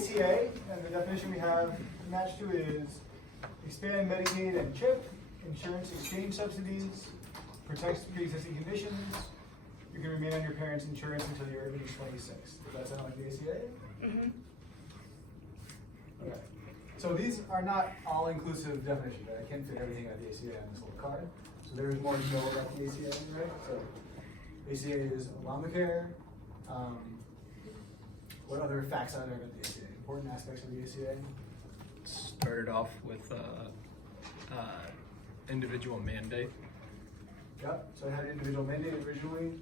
ACA, and the definition we have matched to is expand Medicaid and CHIP, insurance exchange subsidies, protects pre-existing conditions. You can remain on your parents' insurance until you're at age 26. Does that sound like the ACA? Mm-hmm. Okay. So these are not all-inclusive definitions, right? I can't fit everything out of the ACA on this little card. So there is more to know about the ACA, right? So ACA is Obamacare. What other facts are there about the ACA? Important aspects of the ACA? Started off with individual mandate. Yep, so it had an individual mandate originally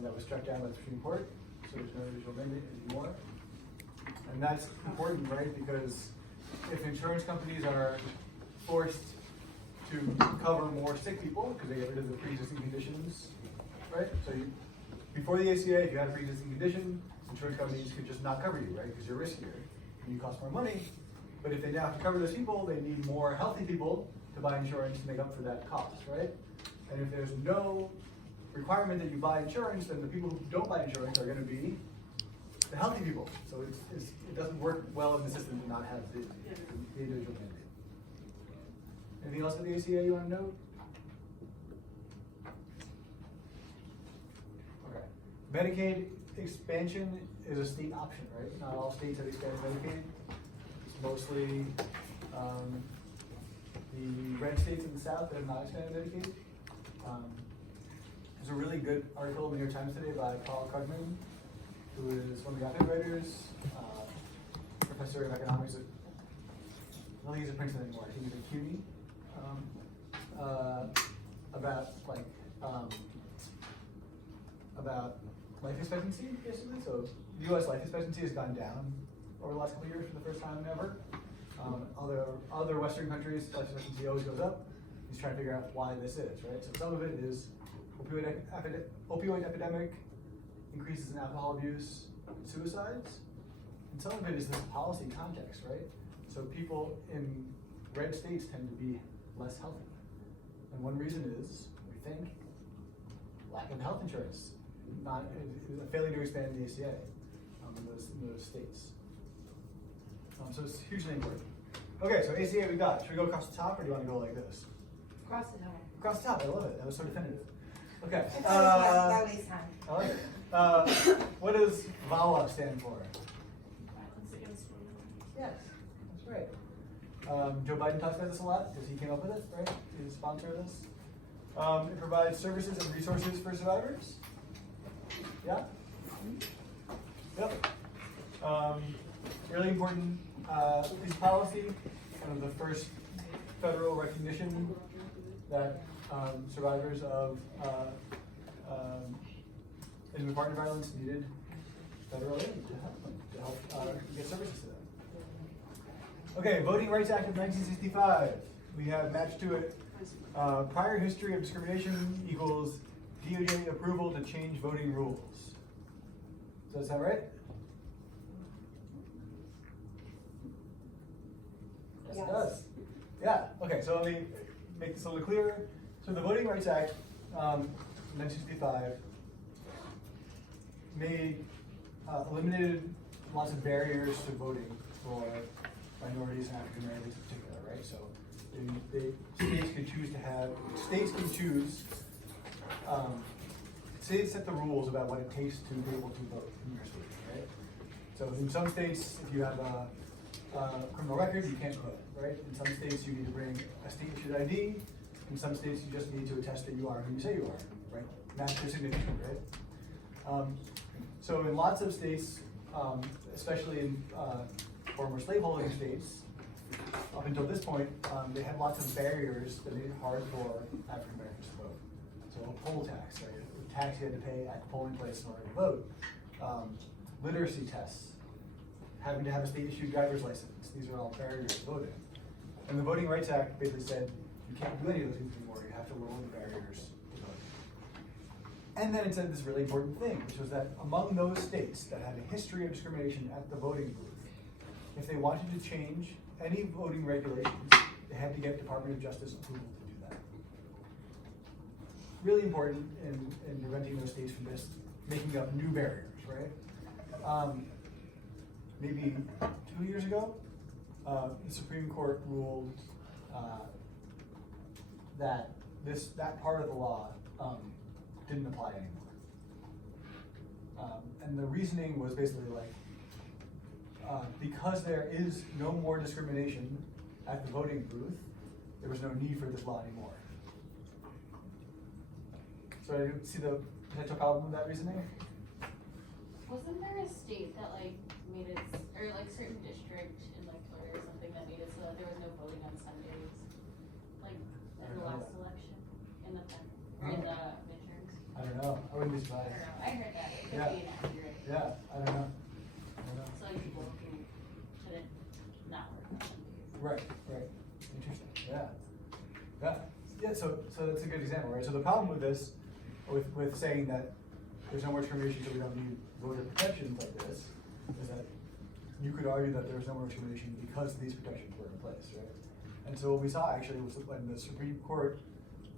that was struck down by the Supreme Court, so there's no individual mandate anymore. And that's important, right, because if insurance companies are forced to cover more sick people because they get rid of the pre-existing conditions, right? So before the ACA, if you had a pre-existing condition, insurance companies could just not cover you, right, because you're riskier and you cost more money. But if they now have to cover those people, they need more healthy people to buy insurance to make up for that cost, right? And if there's no requirement that you buy insurance, then the people who don't buy insurance are going to be the healthy people. So it doesn't work well in the system to not have the individual mandate. Anything else with the ACA you want to note? Okay. Medicaid expansion is a state option, right? Not all states have expanded Medicaid. It's mostly the red states in the South that have not expanded Medicaid. There's a really good article in the New York Times today by Paul Krugman, who is one of the op-ed writers, professor of economics at, I don't think he's at Princeton anymore, I think he's at CUNY, about life expectancy, basically. So U.S. life expectancy has gone down over the last couple of years for the first time ever. Other Western countries, life expectancy always goes up. He's trying to figure out why this is, right? So some of it is opioid epidemic, increases in alcohol abuse, suicides, and some of it is this policy context, right? So people in red states tend to be less healthy. And one reason is, we think, lack of health insurance, not a failure to expand the ACA in those states. So it's hugely important. Okay, so ACA we got. Should we go across the top or do you want to go like this? Across the top. Across the top, I love it. That was so definitive. Okay. That wastes time. I like it. What does VAWA stand for? Violence against women. Yes, that's right. Joe Biden talks about this a lot because he came up with it, right? He's a sponsor of this. It provides services and resources for survivors. Yeah? Yep. Really important piece of policy, kind of the first federal recognition that survivors of intimate partner violence needed federal aid to help get services to them. Okay, Voting Rights Act of 1965. We have matched to it prior history of discrimination equals DOJ approval to change voting rules. Does that sound right? Yes, it does. Yeah, okay, so let me make this a little clearer. So the Voting Rights Act, 1965, eliminated lots of barriers to voting for minorities and African Americans in particular, right? So states set the rules about what it takes to be able to vote in your state, right? So in some states, if you have a criminal record, you can't vote, right? In some states, you need to bring a state-issued ID. In some states, you just need to attest that you are who you say you are, right? Match your signature, right? So in lots of states, especially in former slaveholding states, up until this point, they had lots of barriers that made it hard for African Americans to vote. So a poll tax, right? A tax you had to pay at the polling place in order to vote. Literacy tests, having to have a state-issued driver's license. These are all barriers to voting. And the Voting Rights Act basically said you can't do any of those things anymore. You have to lower the barriers to voting. And then it said this really important thing, which was that among those states that had a history of discrimination at the voting booth, if they wanted to change any voting regulations, they had to get Department of Justice approval to do that. Really important in preventing those states from just making up new barriers, right? maybe 2 years ago, the Supreme Court ruled that that part of the law didn't apply anymore. And the reasoning was basically like, because there is no more discrimination at the voting booth, there was no need for this law anymore. So I didn't see the potential problem with that reasoning. Wasn't there a state that like made it, or like certain district in like Florida or something that made it so that there was no voting on Sundays? Like in the last election, in the midterms? I don't know, I wouldn't be I surprised. don't know, I heard that, it could Yeah. be inaccurate. Yeah, I don't know. So like people who shouldn't not work on Sundays. Right, interesting, yeah. So that's a good example, right? So the problem with this, with saying that there's no more discrimination, so we don't need voter protections like this, is that you could argue that there's no more discrimination because these protections were in place, right? And so what we saw actually was when the Supreme Court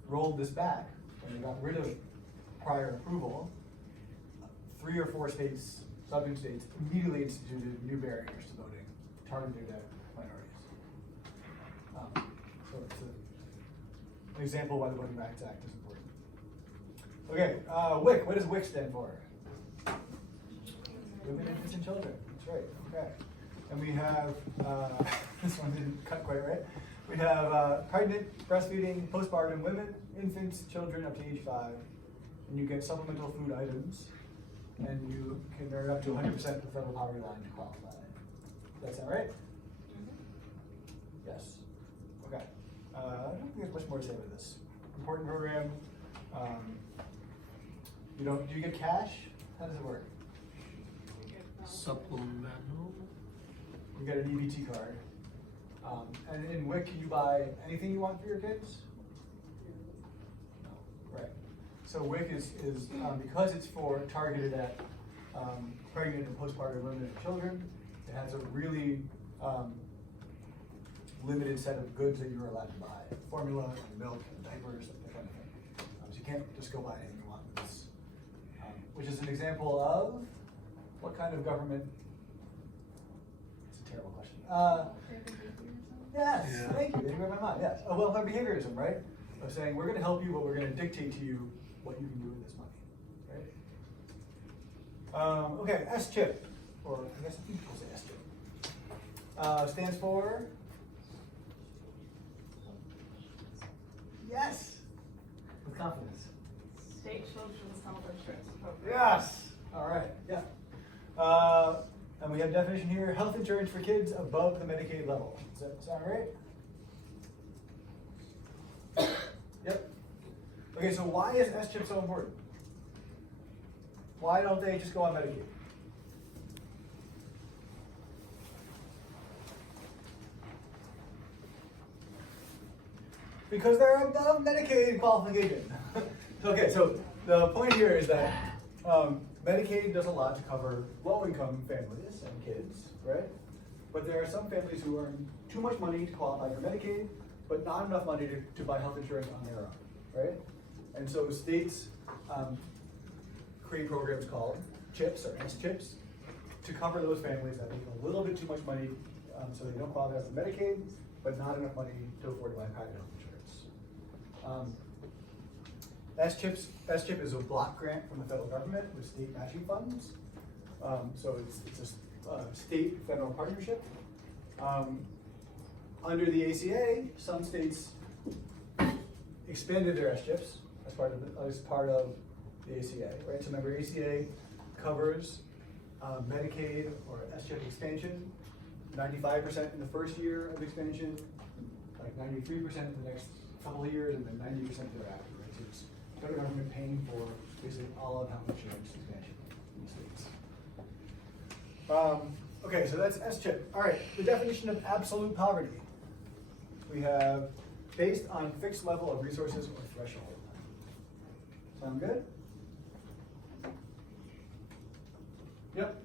rolled this back, when they got rid of prior approval, 3 or 4 states, southern states, immediately instituted new barriers to voting targeted at minorities. So it's an example why the Voting Rights Act is important. Okay, WIC, what does WIC stand for? Women, Infants, and Children, that's right, okay. And we have, this one didn't cut quite right. We have pregnant, breastfeeding, postpartum women, infants, children up to age 5, and you get supplemental food items, and you can earn up to 100% of the federal poverty line to qualify. Does that sound right? Yes. Okay. I don't think there's much more to say about this. Important program. Do you get cash? How does it work? Supplemental. You get an EBT card. And in WIC, can you buy anything you want for your kids? No. Right. So WIC is because it's targeted at pregnant and postpartum women and children, it has a really limited set of goods that you're allowed to buy. Formula, and milk, and diapers, that kind of thing. So you can't just go buy anything you want with this. Which is an example of what kind of government? It's a terrible question. Yes, Yeah. thank you. You read my mind. Yes, welfare behaviorism, right? Of saying we're going to help you, but we're going to dictate to you what you can do with this money, right? Okay, SCHIP, or I guess I think people say SCHIP, stands for. Yes, with confidence. State Children's Health Insurance Program. Yes. All right. Yeah. And we have a definition here: health insurance for kids above the Medicaid level. Does that sound right? Yep. Okay. So why is SCHIP so important? Why don't they just go on Medicaid? Because they're above Medicaid qualification. Okay, so the point here is that Medicaid does a lot to cover low-income families and kids, right? But there are some families who earn too much money to qualify for Medicaid, but not enough money to buy health insurance on their own, right? And so states create programs called CHIPs or SCHIPs to cover those families that make a little bit too much money, so they don't qualify for Medicaid, but not enough money to afford to buy private health insurance. SCHIP is a block grant from the federal government with state matching funds. So it's a state-federal partnership. Under the ACA, some states expanded their SCHIPs as part of the ACA, right? So remember, ACA covers Medicaid or SCHIP expansion, 95% in the first year of expansion, like 93% in the next couple of years, and then 90% thereafter. Right? So it's federal government paying for basically all of health insurance expansion in the states. Okay, so that's SCHIP. All right, the definition of absolute poverty. We have based on fixed level of resources or threshold. Sound good? Yep.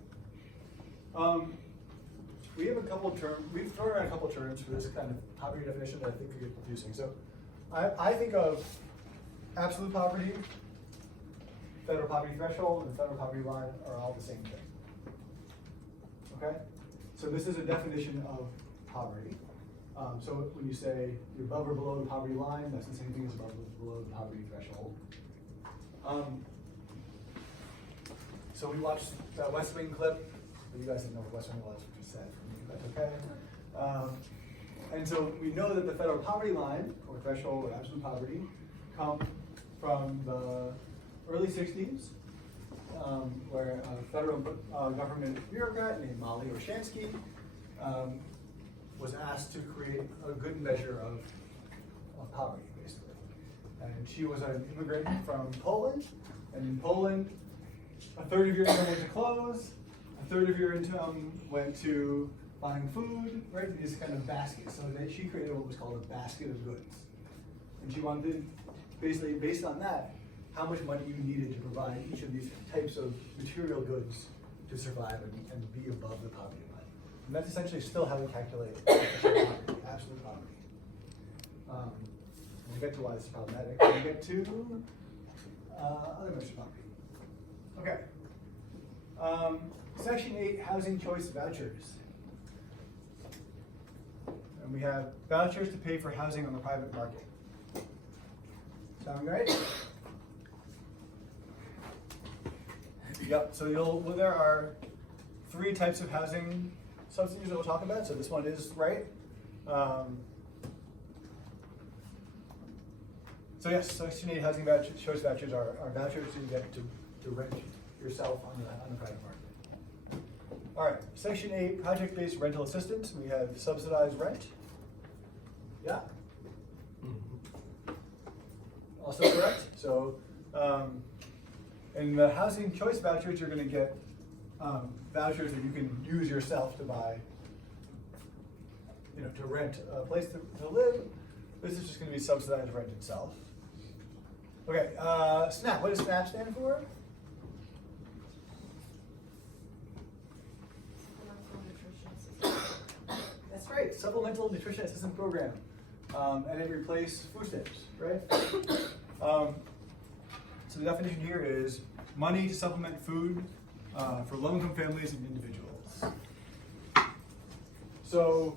We have a couple of terms, we've thrown around a couple of terms for this kind of poverty definition that I think could get confusing. So I think of absolute poverty, federal poverty threshold, and federal poverty line are all the same thing. Okay? So this is a definition of poverty. So when you say you're above or below the poverty line, that's the same thing as above or below the poverty threshold. So we watched that West Wing clip. You guys didn't know what West Wing was, which is sad for me, but that's okay. And so we know that the federal poverty line, or threshold, or absolute poverty, come from the early 60s, where a federal government bureaucrat named Molly Orshansky was asked to create a good measure of poverty, basically. And she was an immigrant from Poland, and in Poland, a third of your income went to clothes, a third of your income went to buying food, right? These kind of baskets. So she created what was called a basket of goods. And she wanted, basically, based on that, how much money you needed to provide each of these types of material goods to survive and be above the poverty line. And that's essentially still how we calculate poverty, absolute poverty. We'll get to why this is problematic. We'll get to other measures of poverty. Okay. Section 8, housing choice vouchers. And we have vouchers to pay for housing on the private market. Sound right? Yep, so there are 3 types of housing subsidies that we'll talk about. So this one is right. So yes, Section 8 housing vouchers, choice vouchers are vouchers you get to rent yourself on the private market. All right, Section 8 project-based rental assistance. We have subsidized rent. Yeah. Also correct. So in the housing choice vouchers, you're going to get vouchers that you can use yourself to buy, to rent a place to live. This is just going to be subsidized rent itself. Okay, SNAP. What does SNAP stand for? That's right, Supplemental Nutrition Assistance Program. And it replaced food stamps, right? So the definition here is money to supplement food for low-income families and individuals. So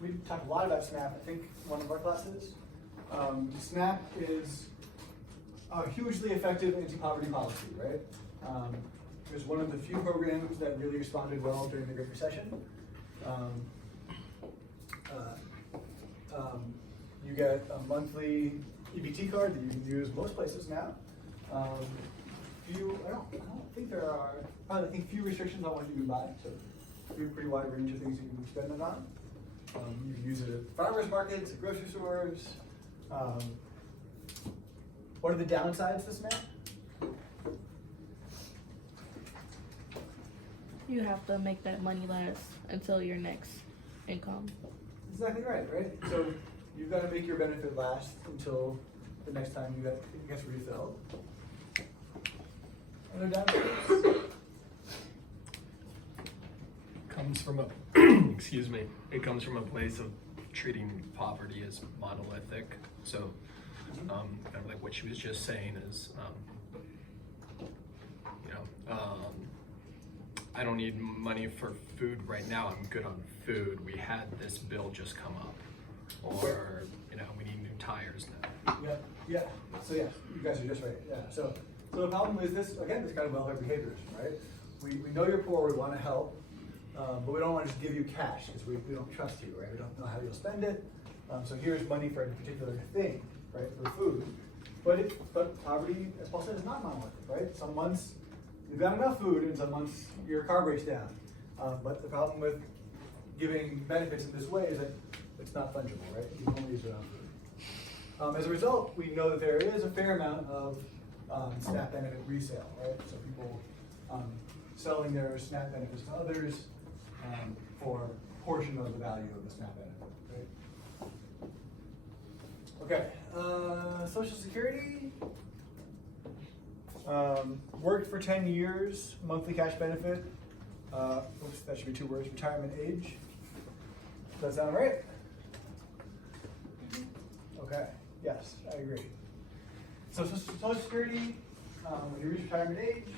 we talked a lot about SNAP, I think, in one of our classes. SNAP is a hugely effective anti-poverty policy, right? It was one of the few programs that really responded well during the Great Recession. You get a monthly EBT card that you can use most places now. I don't think there are, I think few restrictions on what you can buy, so pretty wide range of things you can spend it on. You can use it at farmers markets, at grocery stores. What are the downsides to SNAP? You have to make that money last until your next income. Exactly right? So you've got to make your benefit last until the next time it gets refilled. Other downsides? Comes from a excuse me. It comes from a place of treating poverty as monolithic. So, kind of like what she was just saying is, I don't need money for food right now. I'm good on food. We had this bill just come up, or we need new tires now. Yeah. So yeah, you guys are just right. Yeah. So the problem is this again. This kind of welfare behaviors, right? We know you're poor. We want to help, but we don't want to just give you cash because we don't trust you, right? We don't know how you'll spend it. So here's money for a particular thing, right? For food. But poverty, as Paul said, is not monolithic, right? Some months you've got enough food, and some months your car breaks down. But the problem with giving benefits in this way is that it's not fungible, right? You can only use it on food. As a result, we know that there is a fair amount of SNAP benefit resale, right? So people selling their SNAP benefits to others for a portion of the value of the SNAP benefit, right? Okay, Social Security. Worked for 10 years, monthly cash benefit. Oops, that should be 2 words, retirement age. Does that sound right? Okay, yes, I agree. So Social Security, when you reach retirement age,